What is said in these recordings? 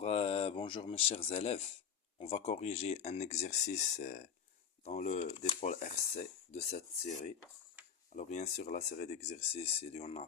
Bonjour mes chers élèves. On va corriger un exercice dans le dépôle RC de cette série. Alors bien sûr, la série d'exercices, il y en a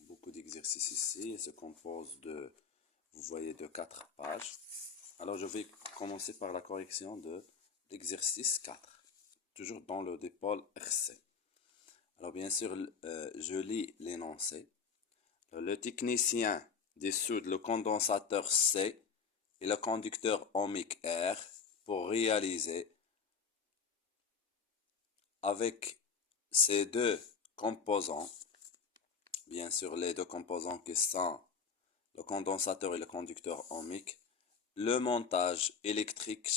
beaucoup d'exercices ici. Elle se compose de, vous voyez, de 4 pages. Alors je vais commencer par la correction de l'exercice 4, toujours dans le dépôle RC. Alors bien sûr, je lis l'énoncé. Le technicien dessoude le condensateur C et le conducteur ohmique R pour réaliser avec ces deux composants, bien sûr les deux composants qui sont le condensateur et le conducteur ohmique, le montage électrique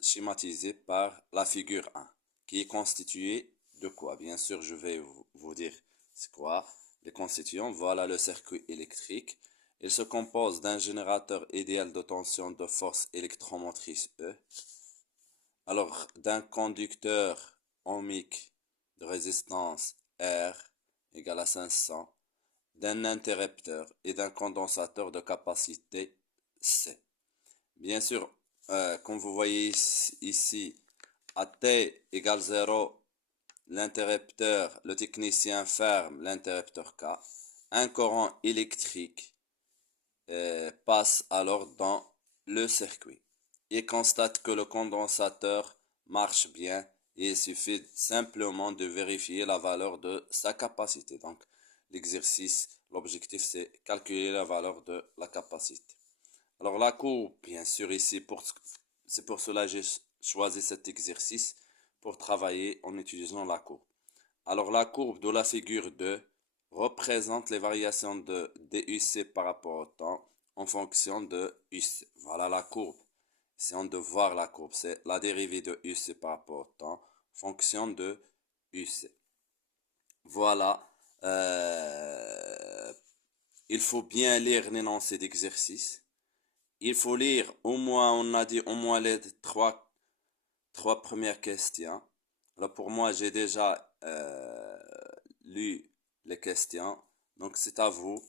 schématisé par la figure 1, qui est constitué de quoi? Bien sûr, je vais vous dire c'est quoi les constituants. Voilà le circuit électrique. Il se compose d'un générateur idéal de tension de force électromotrice E, alors d'un conducteur ohmique de résistance R égale à 500, d'un interrupteur et d'un condensateur de capacité C. Bien sûr, comme vous voyez ici, à T égale 0, l'interrupteur, le technicien ferme l'interrupteur K. Un courant électrique passe alors dans le circuit. Il constate que le condensateur marche bien et il suffit simplement de vérifier la valeur de sa capacité. Donc, l'exercice, l'objectif, c'est calculer la valeur de la capacité. Alors, la courbe, bien sûr, ici, c'est pour cela que j'ai choisi cet exercice pour travailler en utilisant la courbe. Alors, la courbe de la figure 2 représente les variations de DUC par rapport au temps en fonction de UC. Voilà la courbe. Essayons de voir la courbe. C'est la dérivée de UC par rapport au temps en fonction de UC. Voilà. Il faut bien lire l'énoncé d'exercice. Il faut lire au moins, on a dit au moins les trois premières questions. Alors pour moi, j'ai déjà lu les questions. Donc c'est à vous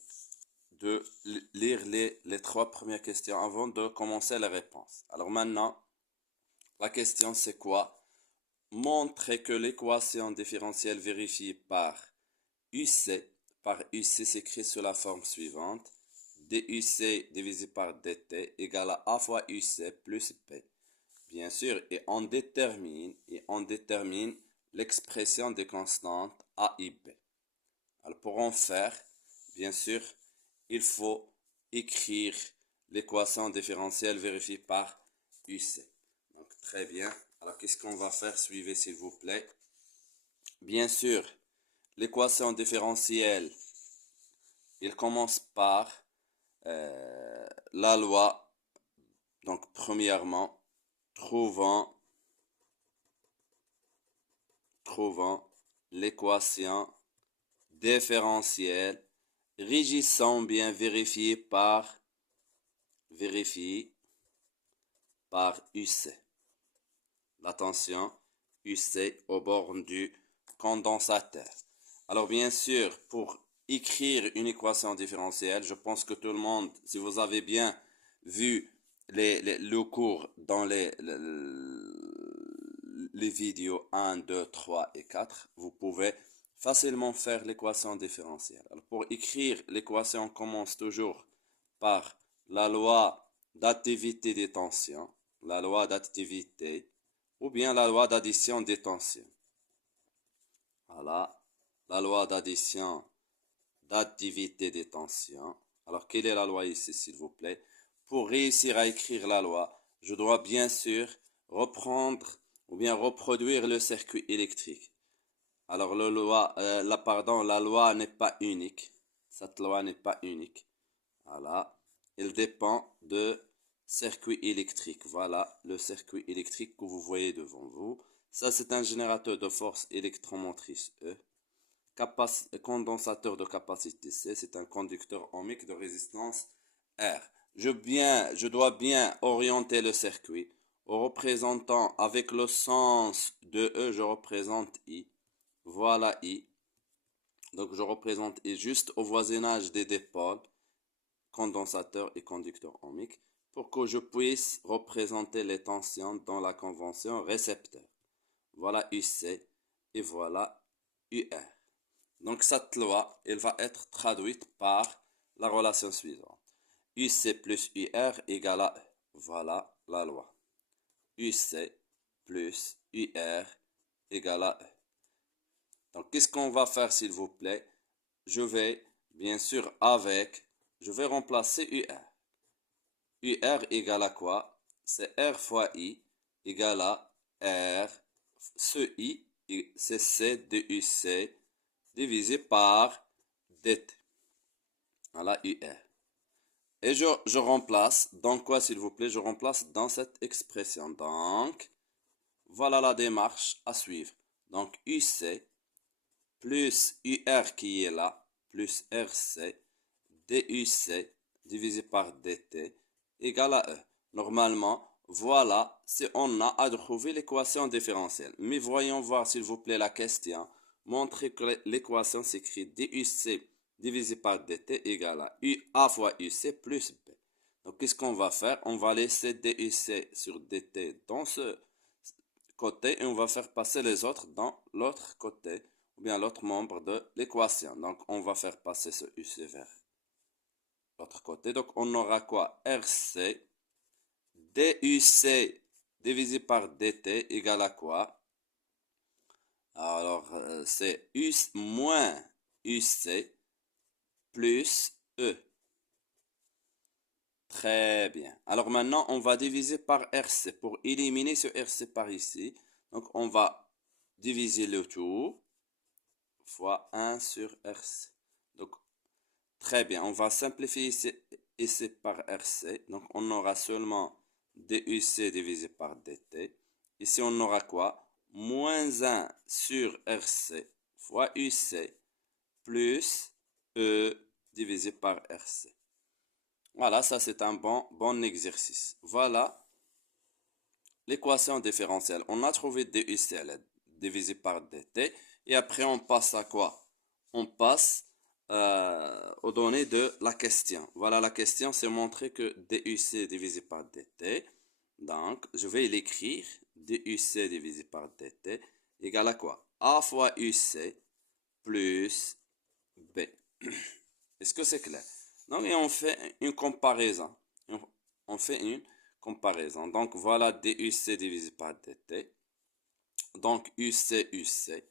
de lire les trois premières questions avant de commencer les réponses. Alors maintenant, la question c'est quoi? Montrez que l'équation différentielle vérifiée par UC s'écrit sous la forme suivante. DUC divisé par DT égale à A fois UC plus P. Bien sûr, et on détermine l'expression des constantes A et B. Alors pour en faire, bien sûr, il faut écrire l'équation différentielle vérifiée par UC. Donc très bien. Alors qu'est-ce qu'on va faire? Suivez s'il vous plaît. Bien sûr, l'équation différentielle, il commence par la loi. Donc premièrement, trouvant l'équation différentielle régissant bien vérifié par UC. La tension UC aux bornes du condensateur. Alors bien sûr, pour écrire une équation différentielle, je pense que tout le monde, si vous avez bien vu le cours dans les vidéos 1, 2, 3 et 4, vous pouvez facilement faire l'équation différentielle. Alors pour écrire l'équation, on commence toujours par la loi d'additivité des tensions, la loi d'additivité, ou bien la loi d'addition des tensions. Voilà, la loi d'additivité des tensions. Alors, quelle est la loi ici, s'il vous plaît? Pour réussir à écrire la loi, je dois bien sûr reprendre ou bien reproduire le circuit électrique. Alors, la loi n'est pas unique. Cette loi n'est pas unique. Voilà, elle dépend de circuit électrique. Voilà le circuit électrique que vous voyez devant vous. Ça, c'est un générateur de force électromotrice E. Condensateur de capacité C, c'est un conducteur ohmique de résistance R. Je dois bien orienter le circuit. Au représentant avec le sens de E, je représente I. Voilà I. Donc je représente I juste au voisinage des dipôles. condensateur et conducteur ohmique, pour que je puisse représenter les tensions dans la convention récepteur. Voilà UC et voilà UR. Donc cette loi, elle va être traduite par la relation suivante. UC plus UR égale à E. Voilà la loi. UC plus UR égale à E. Donc qu'est-ce qu'on va faire s'il vous plaît? Je vais, bien sûr, je vais remplacer UR. UR égale à quoi? C'est R fois I égale à R. Ce I, c'est C DUC divisé par DT. Voilà UR. Et je remplace dans quoi, s'il vous plaît? Je remplace dans cette expression. Donc, voilà la démarche à suivre. Donc, UC plus UR qui est là, plus RC, DUC divisé par DT égale à E. Normalement, voilà si on a à trouver l'équation différentielle. Mais voyons voir, s'il vous plaît, la question. Montrez que l'équation s'écrit DUC divisé par DT égale à UA fois UC plus B. Donc, qu'est-ce qu'on va faire? On va laisser DUC sur DT dans ce côté et on va faire passer les autres dans l'autre côté ou bien l'autre membre de l'équation. Donc, on va faire passer ce UC vers l'autre côté. Donc, on aura quoi? RC DUC divisé par DT égale à quoi? Alors, c'est U moins UC plus E. Très bien. Alors maintenant, on va diviser par RC pour éliminer ce RC par ici. Donc, on va diviser le tout fois 1 sur RC. Donc, très bien. On va simplifier ici par RC. Donc, on aura seulement DUC divisé par DT. Ici, on aura quoi? Moins 1 sur RC fois UC plus E divisé par RC. Voilà, ça c'est un bon exercice. Voilà l'équation différentielle. On a trouvé DUC divisé par DT. Et après, on passe à quoi? On passe aux données de la question. Voilà, la question, c'est montrer que DUC divisé par DT. Donc, je vais l'écrire. DUC divisé par DT égale à quoi? A fois UC plus B. Est-ce que c'est clair? Donc, et on fait une comparaison. On fait une comparaison. Donc, voilà DUC divisé par DT. Donc, UC, UC.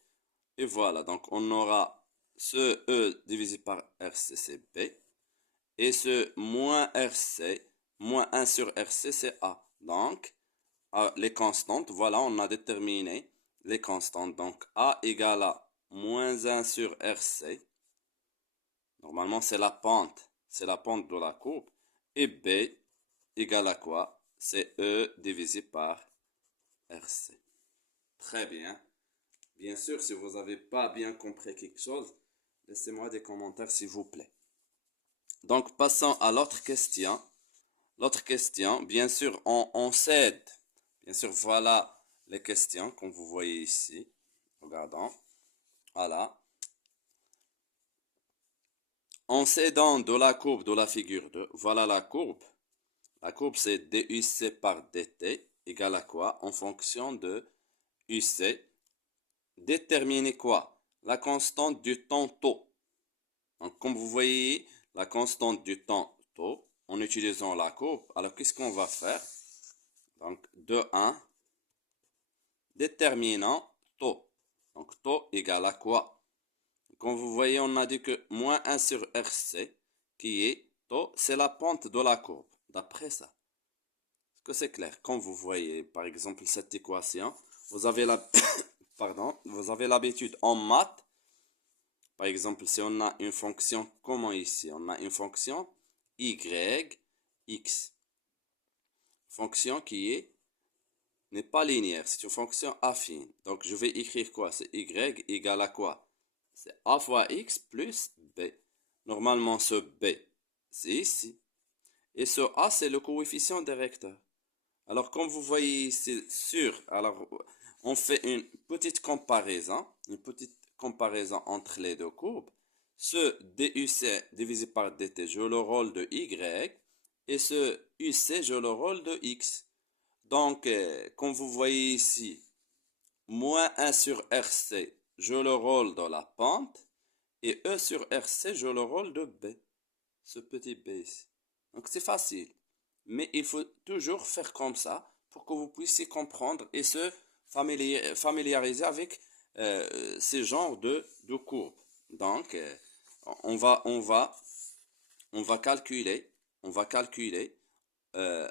Et voilà. Donc, on aura ce E divisé par RC, c'est B. Et ce moins RC, moins 1 sur RC, c'est A. Donc, les constantes, voilà, on a déterminé les constantes. Donc, A égale à moins 1 sur RC. Normalement, c'est la pente. C'est la pente de la courbe. Et B égale à quoi? C'est E divisé par RC. Très bien. Bien sûr, si vous n'avez pas bien compris quelque chose, laissez-moi des commentaires s'il vous plaît. Donc, passons à l'autre question. L'autre question, bien sûr, on cède. Bien sûr, voilà les questions comme vous voyez ici. Regardons. Voilà. En s'aidant de la courbe de la figure 2, voilà la courbe. La courbe, c'est DUC par DT égale à quoi? En fonction de UC. Déterminer quoi? La constante du temps taux. Donc, comme vous voyez, la constante du temps taux, en utilisant la courbe, alors qu'est-ce qu'on va faire? Donc, de 1, déterminant taux. Donc, taux égale à quoi? Comme vous voyez, on a dit que moins 1 sur RC, qui est taux, c'est la pente de la courbe. D'après ça. Est-ce que c'est clair? Quand vous voyez, par exemple, cette équation, vous avez vous avez l'habitude en maths. Par exemple, si on a une fonction, comment ici? On a une fonction y, x. Fonction qui n'est pas linéaire, c'est une fonction affine. Donc, je vais écrire quoi? C'est y égale à quoi? C'est a fois x plus b. Normalement, ce b, c'est ici. Et ce a, c'est le coefficient directeur. Alors, comme vous voyez ici, alors, on fait une petite comparaison entre les deux courbes. Ce DUC divisé par DT joue le rôle de Y et ce UC joue le rôle de X. Donc, comme vous voyez ici, moins 1 sur RC joue le rôle de la pente et E sur RC joue le rôle de B, ce petit B ici. Donc c'est facile, mais il faut toujours faire comme ça pour que vous puissiez comprendre et se familiariser avec ces genres de courbes. Donc, on va, on va, on va calculer, on va calculer euh,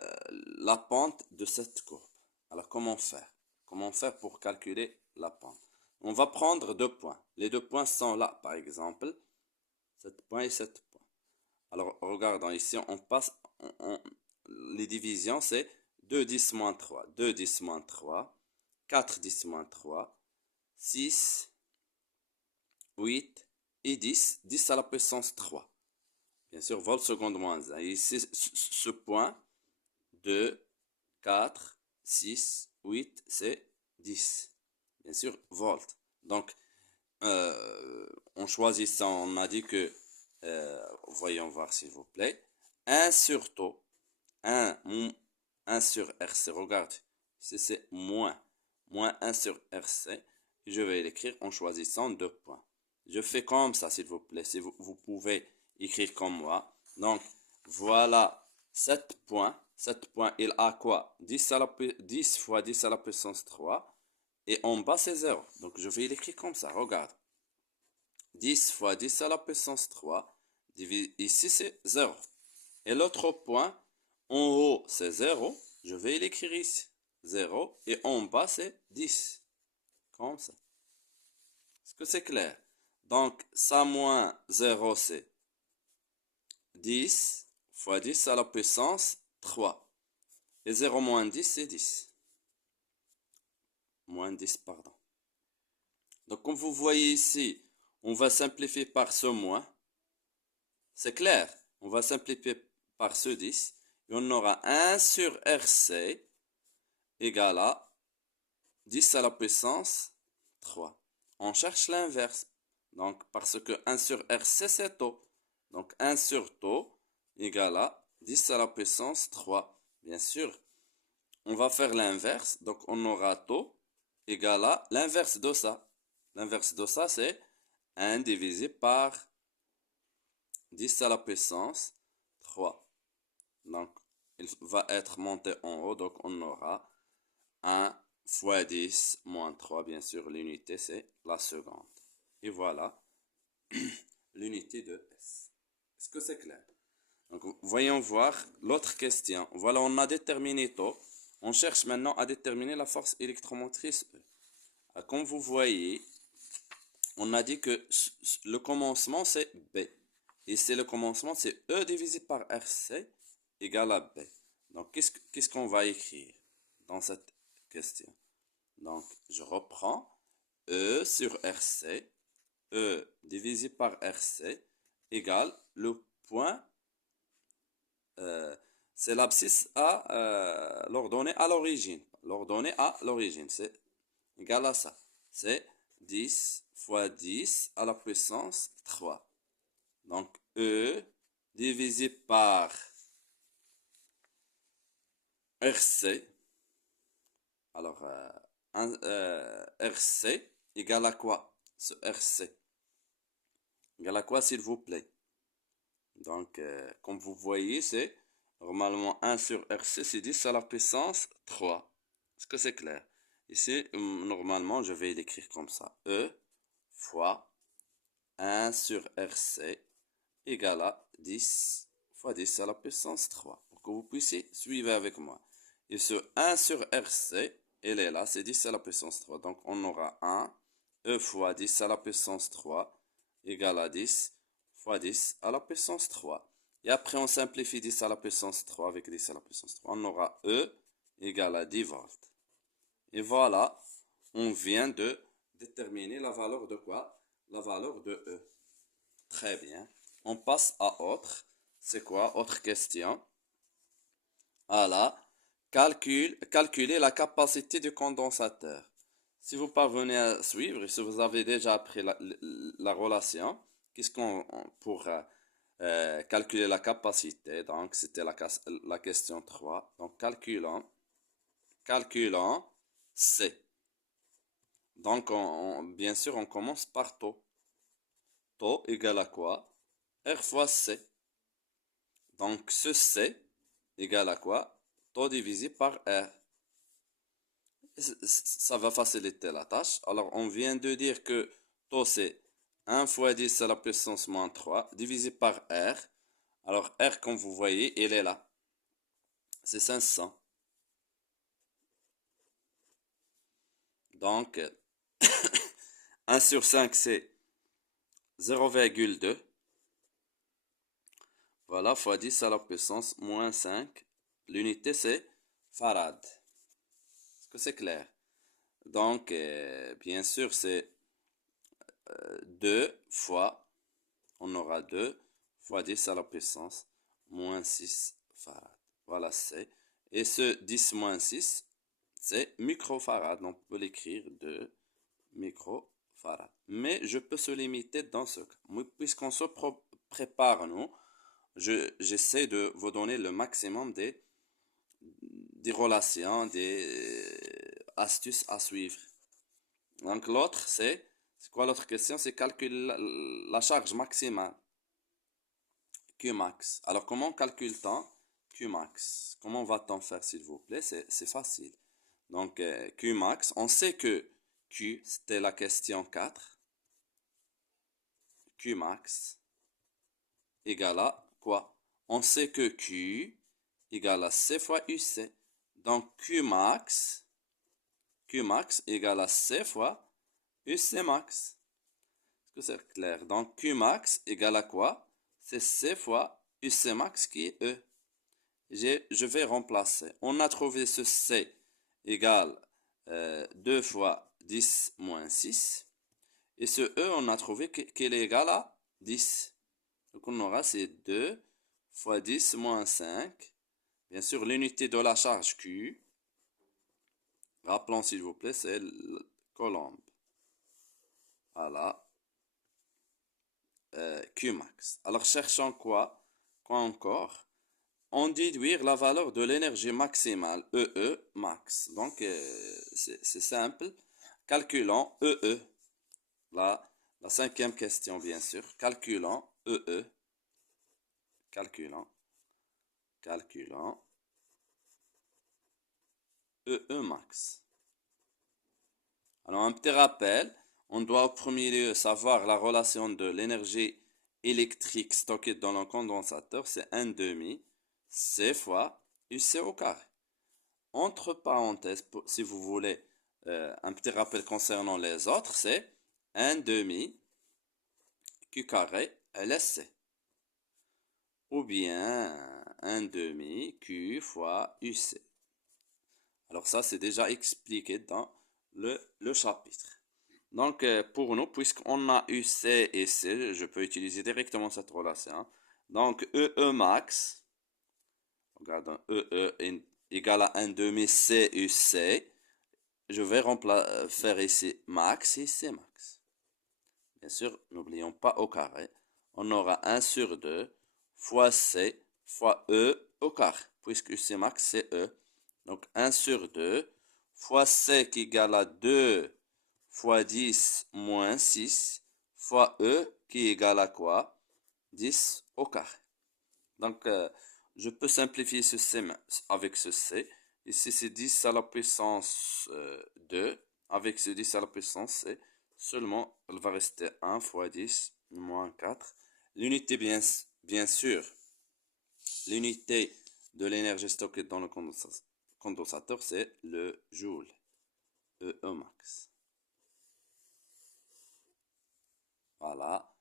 la pente de cette courbe. Alors, comment faire? Comment faire pour calculer la pente? On va prendre deux points. Les deux points sont là, par exemple, 7 points et 7 points. Alors, regardons ici, on passe, les divisions, c'est 2, 10, moins 3, 2, 10, moins 3, 4, 10, moins 3, 6, 8 et 10, 10 à la puissance 3. Bien sûr, volt seconde moins 1. Ici, ce point, 2, 4, 6, 8, c'est 10. Bien sûr, volt. Donc, en choisissant, on a dit que, voyons voir s'il vous plaît, 1 sur taux, 1 sur RC, regarde, c'est moins 1 sur RC, je vais l'écrire en choisissant deux points. Je fais comme ça, s'il vous plaît, si vous pouvez écrire comme moi. Donc, voilà 7 points. 7 points, il a quoi? 10 fois 10 à la puissance 3. Et en bas, c'est 0. Donc, je vais l'écrire comme ça, regarde. 10 fois 10 à la puissance 3. Ici, c'est 0. Et l'autre point, en haut, c'est 0. Je vais l'écrire ici. 0. Et en bas, c'est 10. Comme ça. Est-ce que c'est clair? Donc, ça moins 0, c'est 10 fois 10 à la puissance 3. Et 0 moins 10, c'est 10. Moins 10, pardon. Donc, comme vous voyez ici, on va simplifier par ce moins. C'est clair? On va simplifier par ce 10. Et on aura 1 sur RC égale à 10 à la puissance 3. On cherche l'inverse. Donc, parce que 1 sur RC, c'est taux. Donc, 1 sur taux égale à 10 à la puissance 3. Bien sûr, on va faire l'inverse. Donc, on aura taux égale à l'inverse de ça. L'inverse de ça, c'est 1 divisé par 10 à la puissance 3. Donc, il va être monté en haut. Donc, on aura 1 fois 10 moins 3. Bien sûr, l'unité, c'est la seconde. Et voilà l'unité de S. Est-ce que c'est clair? Donc, voyons voir l'autre question. Voilà, on a déterminé taux. On cherche maintenant à déterminer la force électromotrice E. Comme vous voyez, on a dit que le commencement, c'est B. Et c'est le commencement, c'est E divisé par RC égale à B. Donc, qu'est-ce qu'on va écrire dans cette question? Donc, je reprends E sur RC. E divisé par RC égale le point, c'est l'abscisse à l'ordonnée à l'origine. L'ordonnée à l'origine, c'est égal à ça. C'est 10 fois 10 à la puissance 3. Donc, E divisé par RC. Alors, RC égale à quoi? Ce RC égale à quoi, s'il vous plaît? Donc, comme vous voyez, c'est normalement 1 sur RC, c'est 10 à la puissance 3. Est-ce que c'est clair? Ici, normalement, je vais l'écrire comme ça. E fois 1 sur RC égale à 10 fois 10 à la puissance 3. Pour que vous puissiez suivre avec moi. Et ce 1 sur RC, elle est là, c'est 10 à la puissance 3. Donc, on aura 1, E fois 10 à la puissance 3 égale à 10 fois 10 à la puissance 3. Et après, on simplifie 10 à la puissance 3 avec 10 à la puissance 3. On aura E égale à 10 volts. Et voilà, on vient de déterminer la valeur de quoi? La valeur de E. Très bien. On passe à autre. C'est quoi? Autre question. Voilà. Calculer la capacité du condensateur. Si vous parvenez à suivre, si vous avez déjà appris la relation, qu'est-ce qu'on pour calculer la capacité, donc c'était la question 3. Donc calculons C. Donc bien sûr on commence par taux. Taux égale à quoi? R fois C. Donc ce C égale à quoi? Taux divisé par R. Ça va faciliter la tâche. Alors on vient de dire que taux c'est 1 fois 10 à la puissance moins 3 divisé par R. Alors R, comme vous voyez, il est là. C'est 500. Donc 1 sur 5 c'est 0,2. Voilà, fois 10 à la puissance moins 5. L'unité c'est farad. Est-ce que c'est clair? Donc, bien sûr, c'est 2 fois, on aura 2 fois 10 à la puissance moins 6 farad. Voilà, c'est. Et ce 10 moins 6, c'est microfarad. Donc, on peut l'écrire 2 microfarad. Mais je peux se limiter dans ce cas. Puisqu'on se prépare, nous, j'essaie de vous donner le maximum des relations, des astuces à suivre. Donc l'autre, c'est quoi l'autre question? C'est calculer la charge maximale, Qmax. Alors comment calcule-t-on Qmax? Comment va-t-on faire s'il vous plaît? C'est facile. Donc Qmax, on sait que Q, c'était la question 4. Qmax égale à quoi? On sait que Q égale à C fois UC. Donc Qmax égale à C fois UC max. Est-ce que c'est clair? Donc Qmax égale à quoi? C'est C fois UC max qui est E. Je vais remplacer. On a trouvé ce C égale 2 fois 10 moins 6. Et ce E, on a trouvé qu'il est égal à 10. Donc on aura ces 2 fois 10 moins 5. Bien sûr, l'unité de la charge Q. Rappelons s'il vous plaît, c'est le Coulomb. Voilà. Qmax. Alors cherchons quoi? Quoi encore? On déduire la valeur de l'énergie maximale, EE max. Donc c'est simple. Calculons EE. La cinquième question, bien sûr. Calculons EE. Calculons EE max. Alors un petit rappel. On doit au premier lieu savoir la relation de l'énergie électrique stockée dans le condensateur. C'est 1/2 C fois UC au carré. Entre parenthèses, si vous voulez un petit rappel concernant les autres, c'est 1/2 Q carré LSC. Ou bien 1/2 Q fois UC. Alors ça, c'est déjà expliqué dans le chapitre. Donc, pour nous, puisqu'on a UC et C, je peux utiliser directement cette relation. Donc, EE max, regardons, EE est égal à 1/2 C UC. Je vais faire ici max et C max. Bien sûr, n'oublions pas au carré. On aura 1 sur 2 fois C fois E au carré, puisque C max c'est E. Donc 1 sur 2 fois C qui égale à 2 fois 10 moins 6 fois E qui égale à quoi? 10 au carré. Donc je peux simplifier ce C avec ce C. Ici c'est 10 à la puissance 2. Avec ce 10 à la puissance C, seulement il va rester 1 fois 10 moins 4. L'unité bien sûr, l'unité de l'énergie stockée dans le condensateur, c'est le joule, EE max. Voilà.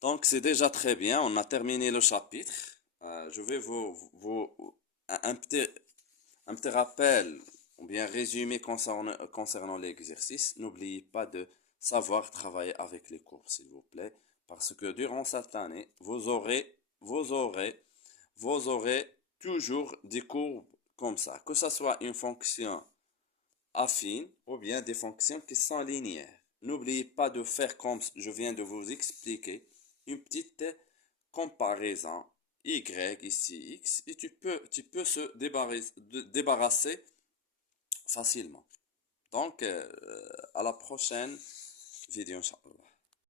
Donc c'est déjà très bien, on a terminé le chapitre. Je vais un petit rappel ou bien résumé concernant l'exercice. N'oubliez pas de savoir travailler avec les courbes, s'il vous plaît, parce que durant cette année, vous aurez toujours des courbes comme ça, que ce soit une fonction affine ou bien des fonctions qui sont linéaires. n'oubliez pas de faire comme je viens de vous expliquer, une petite comparaison y ici x et tu peux se débarrasser facilement. Donc, à la prochaine vidéo, Inch'Allah.